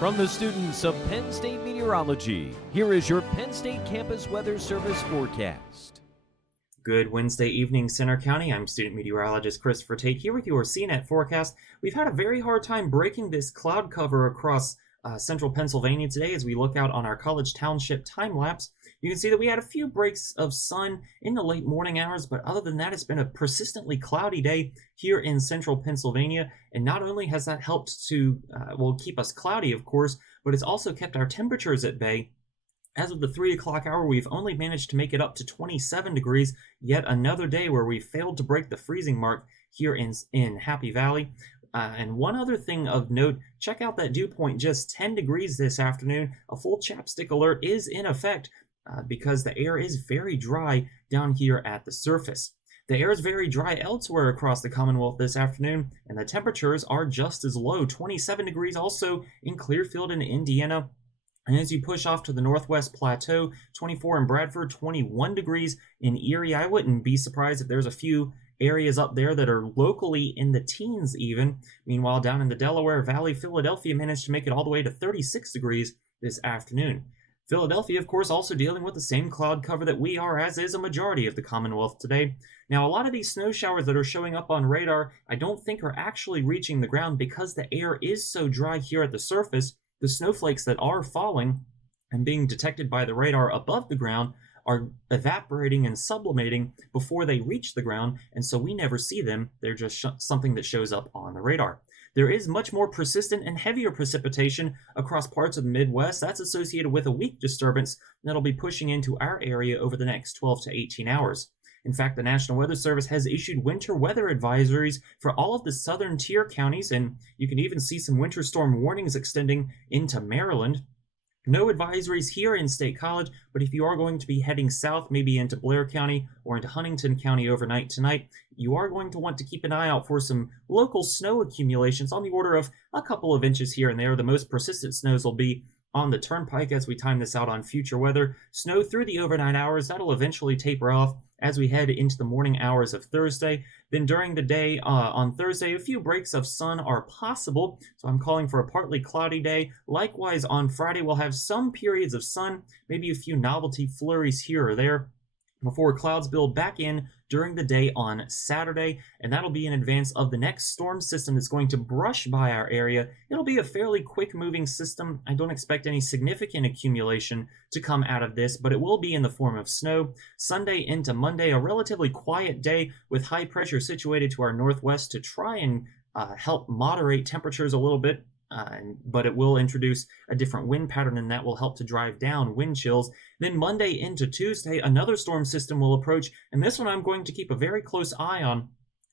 From the students of Penn State Meteorology, here is your Penn State Campus Weather Service forecast. Good Wednesday evening, Center County. I'm student meteorologist Christopher Tate here with your CNET forecast. We've had a very hard time breaking this cloud cover across central Pennsylvania today as we look out on our College Township time lapse. You can see that we had a few breaks of sun in the late morning hours, but other than that, it's been a persistently cloudy day here in central Pennsylvania. And not only has that helped to, keep us cloudy, of course, but it's also kept our temperatures at bay. As of the 3 o'clock hour, we've only managed to make it up to 27 degrees, yet another day where we failed to break the freezing mark here in Happy Valley. And one other thing of note, check out that dew point, just 10 degrees this afternoon. A full chapstick alert is in effect because the air is very dry down here at the surface. The air is very dry elsewhere across the Commonwealth this afternoon, and the temperatures are just as low, 27 degrees also in Clearfield and Indiana. And as you push off to the Northwest Plateau, 24 in Bradford, 21 degrees in Erie. I wouldn't be surprised if there's a few areas up there that are locally in the teens even. Meanwhile, down in the Delaware Valley, Philadelphia managed to make it all the way to 36 degrees this afternoon. Philadelphia, of course, also dealing with the same cloud cover that we are, as is a majority of the Commonwealth today. Now, a lot of these snow showers that are showing up on radar, I don't think are actually reaching the ground because the air is so dry here at the surface. The snowflakes that are falling and being detected by the radar above the ground are evaporating and sublimating before they reach the ground, and so we never see them. They're just something that shows up on the radar. There is much more persistent and heavier precipitation across parts of the Midwest. That's associated with a weak disturbance that'll be pushing into our area over the next 12 to 18 hours. In fact, the National Weather Service has issued winter weather advisories for all of the southern tier counties, and you can even see some winter storm warnings extending into Maryland. No advisories here in State College, but if you are going to be heading south, maybe into Blair County or into Huntington County overnight tonight, you are going to want to keep an eye out for some local snow accumulations on the order of a couple of inches here and there. The most persistent snows will be on the Turnpike as we time this out on future weather. Snow through the overnight hours, that'll eventually taper off as we head into the morning hours of Thursday. Then during the day on Thursday, a few breaks of sun are possible, so I'm calling for a partly cloudy day. Likewise, on Friday, we'll have some periods of sun, maybe a few novelty flurries here or there, before clouds build back in during the day on Saturday, and that'll be in advance of the next storm system that's going to brush by our area. It'll be a fairly quick-moving system. I don't expect any significant accumulation to come out of this, but it will be in the form of snow. Sunday into Monday, a relatively quiet day with high pressure situated to our northwest to try and help moderate temperatures a little bit. But it will introduce a different wind pattern, and that will help to drive down wind chills. Then Monday into Tuesday, another storm system will approach, and this one I'm going to keep a very close eye on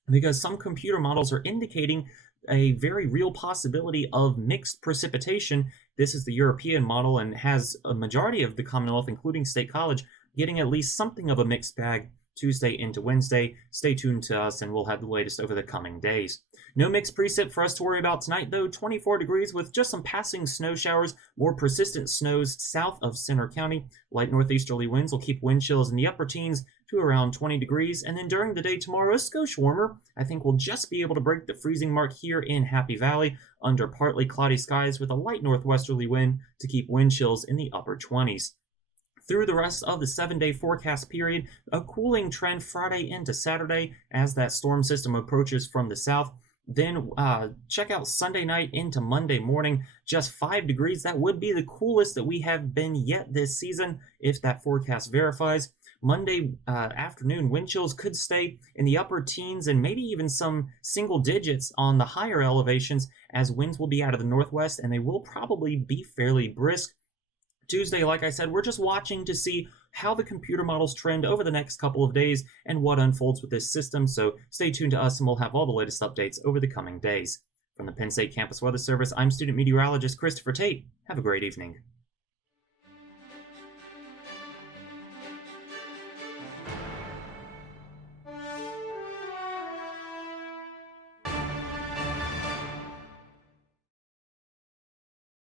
because some computer models are indicating a very real possibility of mixed precipitation. This is the European model and has a majority of the Commonwealth, including State College, getting at least something of a mixed bag Tuesday into Wednesday. Stay tuned to us and we'll have the latest over the coming days. No mixed precip for us to worry about tonight though. 24 degrees with just some passing snow showers, more persistent snows south of Center County. Light northeasterly winds will keep wind chills in the upper teens to around 20 degrees. And then during the day tomorrow, a skosh warmer. I think we'll just be able to break the freezing mark here in Happy Valley under partly cloudy skies with a light northwesterly wind to keep wind chills in the upper 20s. Through the rest of the 7-day forecast period, a cooling trend Friday into Saturday as that storm system approaches from the south. Then check out Sunday night into Monday morning, just 5 degrees. That would be the coolest that we have been yet this season if that forecast verifies. Monday afternoon, wind chills could stay in the upper teens and maybe even some single digits on the higher elevations as winds will be out of the northwest and they will probably be fairly brisk. Tuesday, like I said, we're just watching to see how the computer models trend over the next couple of days and what unfolds with this system, so stay tuned to us and we'll have all the latest updates over the coming days. From the Penn State Campus Weather Service, I'm student meteorologist Christopher Tate. Have a great evening.